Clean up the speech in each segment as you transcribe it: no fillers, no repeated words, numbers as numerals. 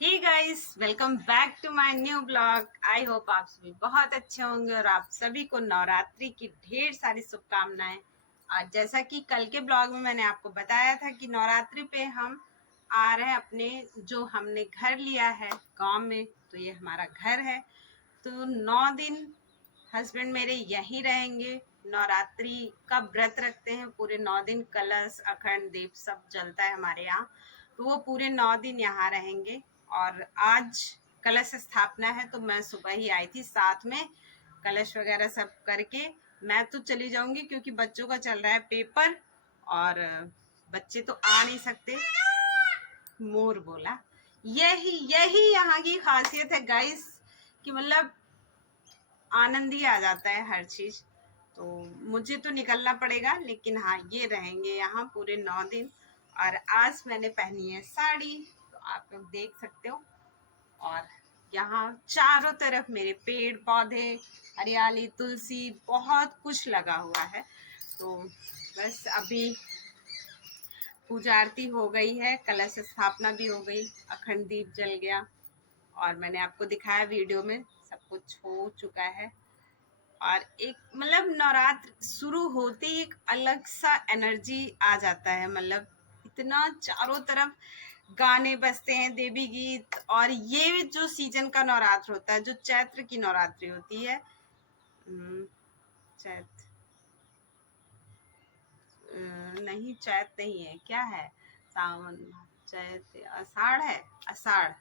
Hey guys, welcome back to my new blog. I hope आप सभी बहुत अच्छे होंगे और आप सभी को नवरात्रि की ढेर सारी शुभकामनाएं। और जैसा कि कल के ब्लॉग में मैंने आपको बताया था कि नवरात्रि पे हम आ रहे हैं अपने जो हमने घर लिया है गांव में, तो ये हमारा घर है। तो 9 दिन हस्बैंड मेरे यहीं रहेंगे। नवरात्रि का व्रत रखते हैं, पूरे 9 दिन कलश अखंड दीप सब जलता है हमारे यहाँ। तो वो पूरे 9 दिन यहाँ रहेंगे। और आज कलश स्थापना है, तो मैं सुबह ही आई थी, साथ में कलश वगैरह सब करके मैं तो चली जाऊंगी क्योंकि बच्चों का चल रहा है पेपर और बच्चे तो आ नहीं सकते। मोर बोला। यही यही यहाँ की खासियत है गाइस, कि मतलब आनंद ही आ जाता है हर चीज। तो मुझे तो निकलना पड़ेगा, लेकिन हाँ ये रहेंगे यहाँ पूरे 9 दिन। और आज मैंने पहनी है साड़ी, तो आप लोग देख सकते हो। और यहाँ चारों तरफ मेरे पेड़ पौधे, हरियाली, तुलसी, बहुत कुछ लगा हुआ है। तो बस अभी पूजा आरती हो गई है, कलश स्थापना भी हो गई, अखंड दीप जल गया और मैंने आपको दिखाया वीडियो में, सब कुछ हो चुका है। और एक मतलब नवरात्र शुरू होते ही एक अलग सा एनर्जी आ जाता है। मतलब इतना चारों तरफ गाने बजते हैं, देवी गीत। और ये जो सीजन का नवरात्र होता है, जो चैत्र की नवरात्रि होती है, चैत्र नहीं, चैत्र नहीं है, क्या है, सावन, चैत्र, आषाढ़ है। आषाढ़,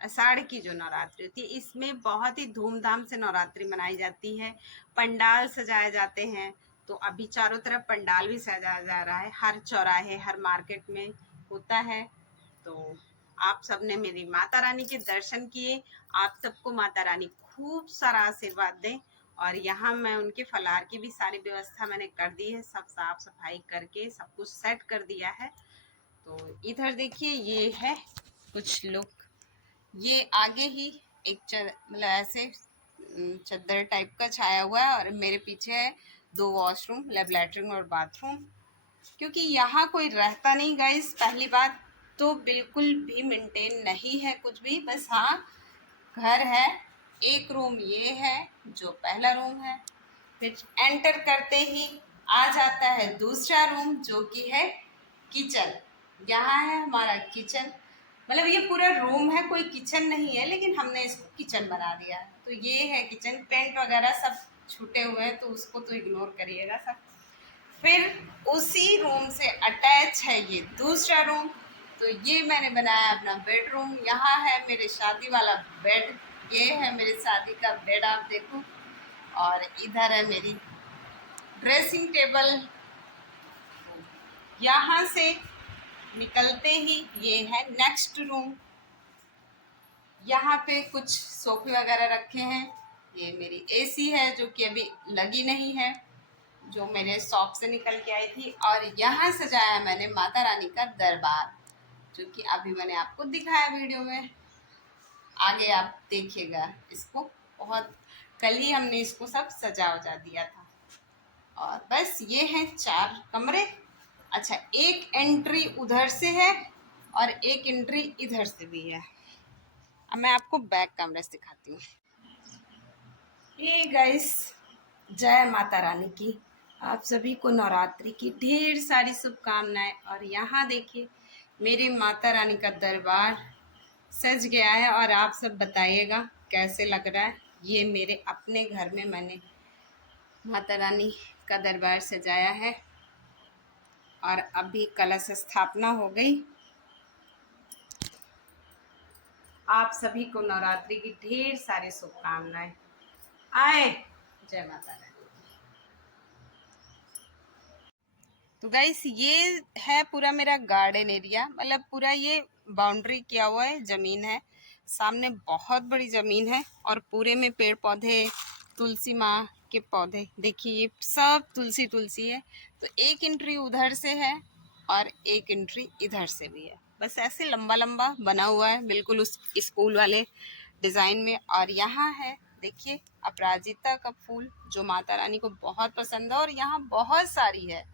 आषाढ़ की जो नवरात्रि होती है, इसमें बहुत ही धूमधाम से नवरात्रि मनाई जाती है। पंडाल सजाए जाते हैं। तो अभी चारों तरफ पंडाल भी सजाया जा रहा है, हर चौराहे हर मार्केट में होता है। तो आप सबने मेरी माता रानी के दर्शन किए। आप सबको माता रानी खूब सारा आशीर्वाद दें। और यहाँ मैं उनके फलाहार की भी सारी व्यवस्था मैंने कर दी है, सब साफ सफाई करके सब कुछ सेट कर दिया है। तो इधर देखिए, ये है कुछ लोग, ये आगे ही एक मतलब ऐसे चद्दर टाइप का छाया हुआ है। और मेरे पीछे है 2 वॉशरूम, लैट्रिन और बाथरूम। क्योंकि यहाँ कोई रहता नहीं गाइस, पहली बात तो बिल्कुल भी मेंटेन नहीं है कुछ भी। बस हाँ, घर है, एक रूम ये है जो पहला रूम है। फिर एंटर करते ही आ जाता है दूसरा रूम जो कि है किचन। यहाँ है हमारा किचन। मतलब ये पूरा रूम है, कोई किचन नहीं है, लेकिन हमने इसको किचन बना दिया है। तो ये है किचन, पेंट वगैरह सब छूटे हुए हैं तो उसको तो इग्नोर करिएगा सब। फिर उसी रूम से अटैच है ये दूसरा रूम। तो ये मैंने बनाया अपना बेडरूम। यहाँ है मेरे शादी वाला बेड, ये है मेरी शादी का बेड, आप देखो। और इधर है मेरी ड्रेसिंग टेबल। यहाँ से निकलते ही ये है नेक्स्ट रूम। यहाँ पे कुछ सोफे वगैरह रखे हैं। ये मेरी एसी है जो कि अभी लगी नहीं है, जो मेरे शॉप से निकल के आई थी। और यहाँ सजाया मैंने माता रानी का दरबार, जो कि अभी मैंने आपको दिखाया वीडियो में। आगे आप देखिएगा इसको, बहुत कल ही हमने इसको सब सजा वजा दिया था। और बस ये हैं 4 कमरे। अच्छा, एक एंट्री उधर से है और एक एंट्री इधर से भी है। अब मैं आपको बैक कमरे से दिखाती हूँ। ये गाइस, जय माता रानी की। आप सभी को नवरात्रि की ढेर सारी शुभकामनाएं। और यहाँ देखिए मेरे माता रानी का दरबार सज गया है। और आप सब बताइएगा कैसे लग रहा है। ये मेरे अपने घर में मैंने माता रानी का दरबार सजाया है। और अभी कलश स्थापना हो गई। आप सभी को नवरात्रि की ढेर सारी शुभकामनाएं। आए, जय माता रानी। तो गाइस, ये है पूरा मेरा गार्डन एरिया। मतलब पूरा ये बाउंड्री किया हुआ है, जमीन है सामने, बहुत बड़ी जमीन है। और पूरे में पेड़ पौधे, तुलसी माँ के पौधे देखिए, ये सब तुलसी तुलसी है। तो एक एंट्री उधर से है और एक एंट्री इधर से भी है। बस ऐसे लंबा लंबा बना हुआ है, बिल्कुल उस स्कूल वाले डिज़ाइन में। और यहाँ है देखिए अपराजिता का फूल, जो माता रानी को बहुत पसंद है और यहाँ बहुत सारी है,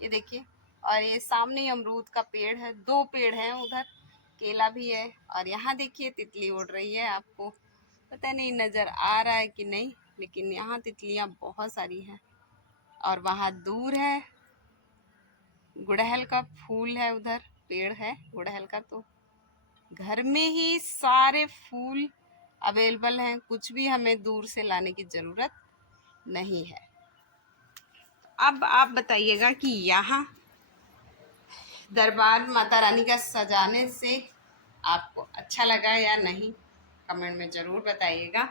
ये देखिए। और ये सामने अमरूद का पेड़ है, 2 पेड़ हैं उधर। केला भी है। और यहाँ देखिए तितली उड़ रही है, आपको पता नहीं नज़र आ रहा है कि नहीं, लेकिन यहाँ तितलियाँ बहुत सारी हैं। और वहाँ दूर है गुड़हल का फूल है, उधर पेड़ है गुड़हल का। तो घर में ही सारे फूल अवेलेबल हैं, कुछ भी हमें दूर से लाने की ज़रूरत नहीं है। अब आप बताइएगा कि यहाँ दरबार माता रानी का सजाने से आपको अच्छा लगा या नहीं, कमेंट में ज़रूर बताइएगा।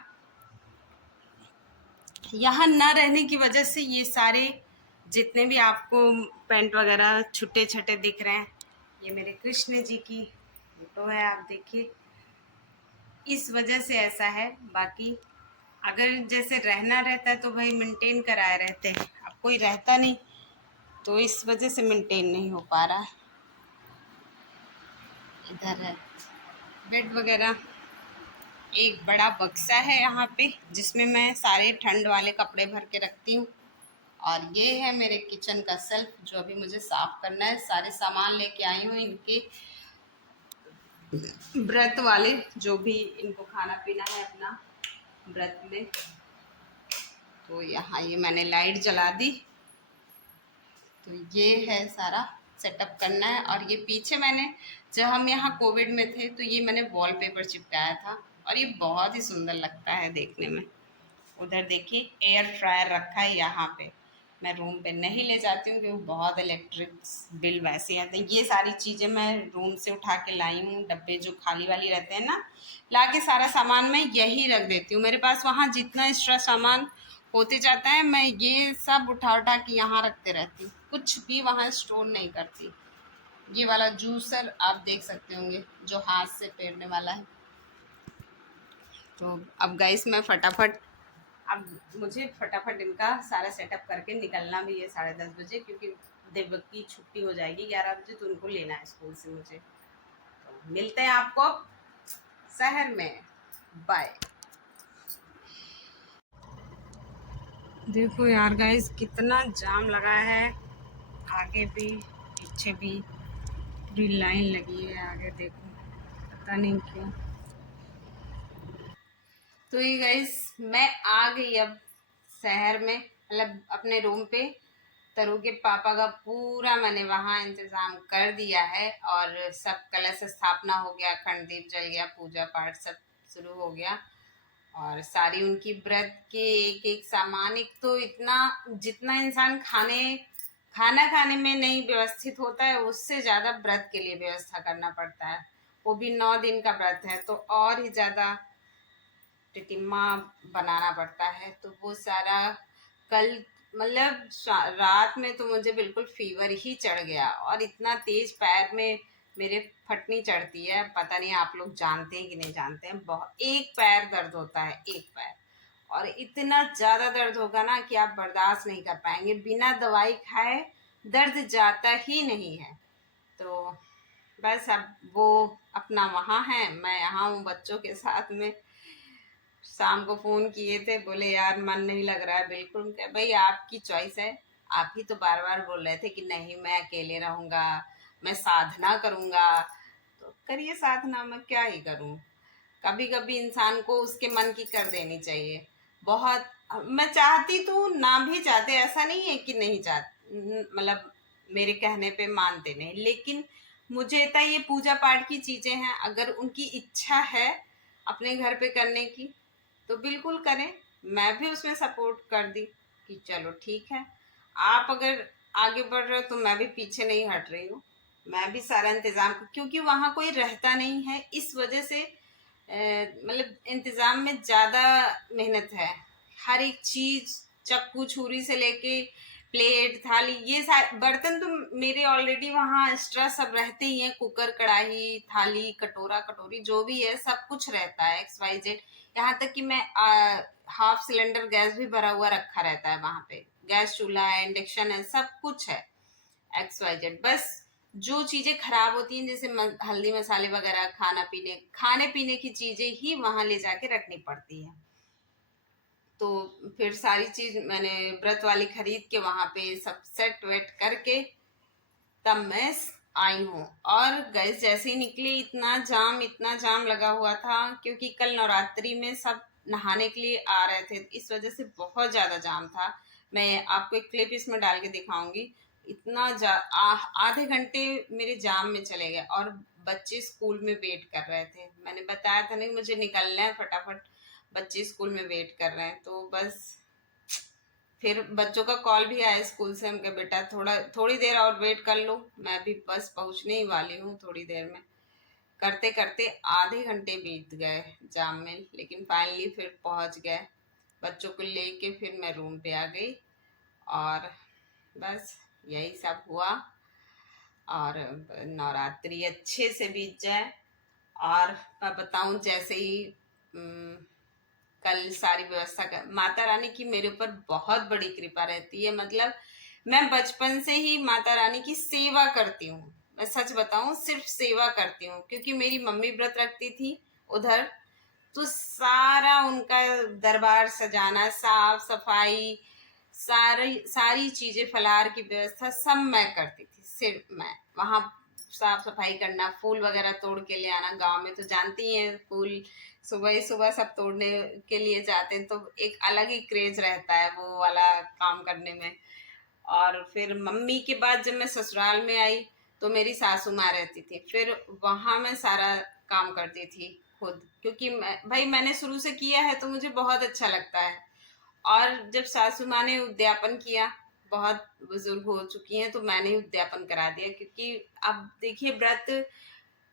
यहाँ न रहने की वजह से ये सारे जितने भी आपको पेंट वगैरह छुट्टे छुट्टे दिख रहे हैं, ये मेरे कृष्ण जी की फोटो है, आप देखिए, इस वजह से ऐसा है। बाकी अगर जैसे रहना रहता है तो भाई मेंटेन कराए रहते हैं, अब कोई रहता नहीं तो इस वजह से मेंटेन नहीं हो पा रहा है। इधर है बेड वगैरह, एक बड़ा बक्सा है यहाँ पे जिसमें मैं सारे ठंड वाले कपड़े भर के रखती हूँ। और ये है मेरे किचन का सेल्फ जो अभी मुझे साफ करना है। सारे सामान लेके आई हूँ इनके व्रत वाले, जो भी इनको खाना पीना है अपना व्रत में। तो यहाँ ये मैंने लाइट जला दी, तो ये है सारा सेटअप करना है। और ये पीछे मैंने, जब हम यहाँ कोविड में थे तो ये मैंने वॉलपेपर चिपकाया था और ये बहुत ही सुंदर लगता है देखने में। उधर देखिए एयर फ्रायर रखा है यहाँ पे, मैं रूम पे नहीं ले जाती हूँ क्योंकि बहुत इलेक्ट्रिक बिल वैसे आते हैं। ये सारी चीज़ें मैं रूम से उठा के लाई हूँ, डब्बे जो खाली वाली रहते हैं ना, ला के सारा सामान मैं यही रख देती हूँ। मेरे पास वहाँ जितना एक्स्ट्रा सामान होते जाता है मैं ये सब उठा उठा के यहाँ रखते रहती हूँ, कुछ भी वहाँ स्टोर नहीं करती। ये वाला जूसर आप देख सकते होंगे जो हाथ से फेरने वाला है। तो अब गाइस मैं फटाफट, अब मुझे फटाफट इनका सारा सेटअप करके निकलना भी है 10:30 बजे, क्योंकि देवक की छुट्टी हो जाएगी 11 बजे, तो उनको लेना है स्कूल से मुझे। तो मिलते हैं आपको शहर में, बाय। देखो यार गाइस कितना जाम लगा है, आगे भी पीछे भी पूरी लाइन लगी है, आगे देखो पता नहीं क्यों। तो ये गाइस मैं आ गई अब शहर में, मतलब अपने रूम पे। तरु के पापा का पूरा मैंने वहाँ इंतज़ाम कर दिया है और सब कलश स्थापना हो गया, अखंड दीप जल गया, पूजा पाठ सब शुरू हो गया। और सारी उनकी व्रत के एक एक सामान, एक तो इतना जितना इंसान खाना खाने में नहीं व्यवस्थित होता है, उससे ज़्यादा व्रत के लिए व्यवस्था करना पड़ता है। वो भी 9 दिन का व्रत है तो और ही ज़्यादा टिटिम्मा बनाना पड़ता है। तो वो सारा कल, मतलब रात में तो मुझे बिल्कुल फीवर ही चढ़ गया और इतना तेज पैर में मेरे फटनी चढ़ती है, पता नहीं आप लोग जानते हैं कि नहीं जानते हैं। बहुत, एक पैर दर्द होता है, एक पैर, और इतना ज़्यादा दर्द होगा ना कि आप बर्दाश्त नहीं कर पाएंगे, बिना दवाई खाए दर्द जाता ही नहीं है। तो बस अब वो अपना वहाँ है, मैं यहाँ हूँ बच्चों के साथ में। शाम को फ़ोन किए थे, बोले यार मन नहीं लग रहा है बिल्कुल। क्या भाई आपकी चॉइस है, आप ही तो बार बार बोल रहे थे कि नहीं मैं अकेले रहूँगा, मैं साधना करूँगा। तो करिए साधना, मैं क्या ही करूँ। कभी कभी इंसान को उसके मन की कर देनी चाहिए। बहुत, मैं चाहती तो ना भी चाहते, ऐसा नहीं है कि नहीं चाहती, मतलब मेरे कहने पे मानते नहीं, लेकिन मुझे तो ये पूजा पाठ की चीज़ें हैं, अगर उनकी इच्छा है अपने घर पे करने की तो बिल्कुल करें। मैं भी उसमें सपोर्ट कर दी कि चलो ठीक है, आप अगर आगे बढ़ रहे हो तो मैं भी पीछे नहीं हट रही हूँ। मैं भी सारा इंतज़ाम, क्योंकि वहाँ कोई रहता नहीं है, इस वजह से मतलब इंतज़ाम में ज़्यादा मेहनत है। हर एक चीज़, चाकू छुरी से लेके प्लेट थाली, ये सारे बर्तन तो मेरे ऑलरेडी वहाँ एक्स्ट्रा सब रहते ही हैं, कुकर कढ़ाई थाली कटोरा कटोरी जो भी है सब कुछ रहता है XYZ। यहाँ तक कि मैं हाफ सिलेंडर गैस भी भरा हुआ रखा रहता है वहाँ पे, गैस चूल्हा है, इंडक्शन है, सब कुछ है XYZ। बस जो चीज़ें खराब होती हैं जैसे हल्दी मसाले वगैरह, खाने पीने की चीज़ें ही वहाँ ले जाके रखनी पड़ती है। तो फिर सारी चीज़ मैंने व्रत वाली खरीद के वहाँ पे सब सेट वेट करके तब मैं आई हूँ। और गैस जैसे ही निकली इतना जाम लगा हुआ था, क्योंकि कल नवरात्रि में सब नहाने के लिए आ रहे थे, इस वजह से बहुत ज़्यादा जाम था। मैं आपको एक क्लिप इसमें डाल के दिखाऊंगी। आधे घंटे मेरे जाम में चले गए, और बच्चे स्कूल में वेट कर रहे थे। मैंने बताया था नहीं मुझे निकलना है फटाफट, बच्चे स्कूल में वेट कर रहे हैं। तो बस फिर बच्चों का कॉल भी आया स्कूल से, हमके बेटा थोड़ी देर और वेट कर लो, मैं अभी बस पहुंचने ही वाली हूँ थोड़ी देर में। करते करते आधे घंटे बीत गए जाम में, लेकिन फाइनली फिर पहुंच गए। बच्चों को लेके फिर मैं रूम पे आ गई, और बस यही सब हुआ। और नवरात्रि अच्छे से बीत जाए। और मैं बताऊं, जैसे ही कल सारी व्यवस्था कर, माता रानी की मेरे ऊपर बहुत बड़ी कृपा रहती है। मतलब मैं बचपन से ही माता रानी की सेवा करती हूँ। मैं सच बताऊं, सिर्फ सेवा करती हूँ, क्योंकि मेरी मम्मी व्रत रखती थी उधर। तो सारा उनका दरबार सजाना, साफ सफाई, सारी सारी चीजें, फलाहार की व्यवस्था सब मैं करती थी। सिर्फ मैं वहां साफ सफाई करना, फूल वगैरह तोड़ के ले आना। गांव में तो जानती ही हैं, फूल सुबह ही सुबह सब तोड़ने के लिए जाते हैं, तो एक अलग ही क्रेज रहता है वो वाला काम करने में। और फिर मम्मी के बाद जब मैं ससुराल में आई, तो मेरी सासू माँ रहती थी, फिर वहां मैं सारा काम करती थी खुद, क्योंकि भाई मैंने शुरू से किया है तो मुझे बहुत अच्छा लगता है। और जब सासू माँ ने उद्यापन किया, बहुत बुजुर्ग हो चुकी हैं, तो मैंने ही उद्यापन करा दिया, क्योंकि अब देखिए व्रत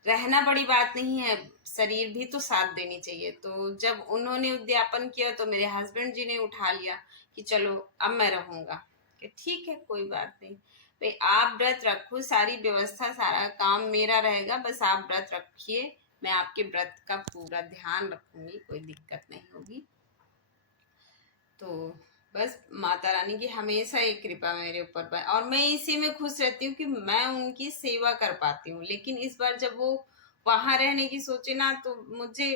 रहना बड़ी बात नहीं है, शरीर भी तो साथ देनी चाहिए। तो जब उन्होंने उद्यापन किया, तो मेरे हस्बैंड जी ने उठा लिया कि चलो अब मैं रहूंगा। कि ठीक है, कोई बात नहीं भाई, आप व्रत रखो, सारी व्यवस्था सारा काम मेरा रहेगा, बस आप व्रत रखिए, मैं आपके व्रत का पूरा ध्यान रखूंगी, कोई दिक्कत नहीं होगी। तो बस माता रानी की हमेशा एक कृपा मेरे ऊपर और मैं इसी में खुश रहती हूँ कि मैं उनकी सेवा कर पाती हूँ। लेकिन इस बार जब वो वहां रहने की सोचे ना, तो मुझे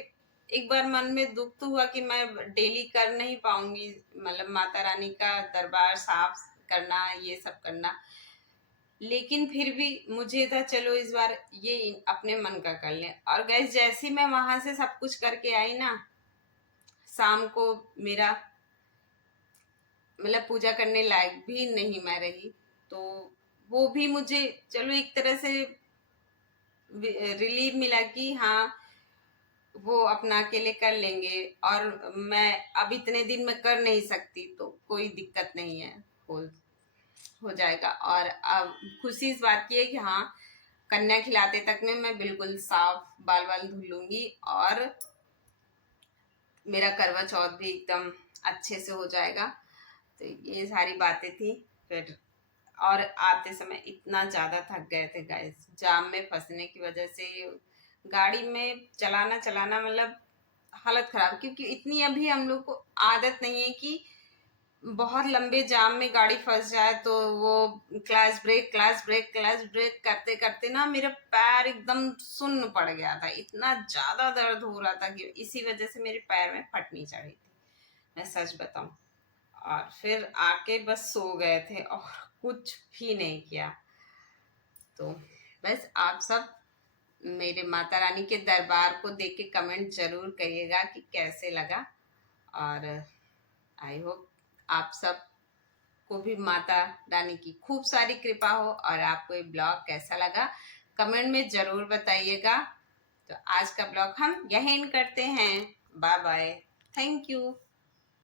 एक बार मन में दुख तो हुआ कि मैं डेली कर नहीं पाऊंगी, मतलब माता रानी का दरबार साफ करना, ये सब करना। लेकिन फिर भी मुझे था चलो इस बार ये अपने मन का कर लें। और गैस जैसे मैं वहां से सब कुछ करके आई ना, शाम को मेरा मतलब पूजा करने लायक भी नहीं मैं रही। तो वो भी मुझे चलो एक तरह से रिलीफ मिला कि हाँ, वो अपना अकेले कर लेंगे, और मैं अब इतने दिन में कर नहीं सकती, तो कोई दिक्कत नहीं है, हो हो जाएगा। और अब खुशी इस बात की है कि हाँ, कन्या खिलाते तक में मैं बिल्कुल साफ बाल बाल धुलूंगी, और मेरा करवा चौथ भी एकदम अच्छे से हो जाएगा। तो ये सारी बातें थी। फिर और आते समय इतना ज़्यादा थक गए थे गाइस, जाम में फंसने की वजह से। गाड़ी में चलाना चलाना मतलब हालत खराब, क्योंकि इतनी अभी हम लोग को आदत नहीं है कि बहुत लंबे जाम में गाड़ी फंस जाए तो वो क्लच ब्रेक करते करते ना मेरा पैर एकदम सुन्न पड़ गया था। इतना ज्यादा दर्द हो रहा था कि इसी वजह से मेरे पैर में फटनी चढ़ी थी, मैं सच बताऊं। और फिर आके बस सो गए थे और कुछ भी नहीं किया। तो बस आप सब मेरे माता रानी के दरबार को देख के कमेंट जरूर करिएगा कि कैसे लगा। और आई होप आप सब को भी माता रानी की खूब सारी कृपा हो। और आपको ये ब्लॉग कैसा लगा कमेंट में जरूर बताइएगा। तो आज का ब्लॉग हम यहीं करते हैं। Bye bye, thank you.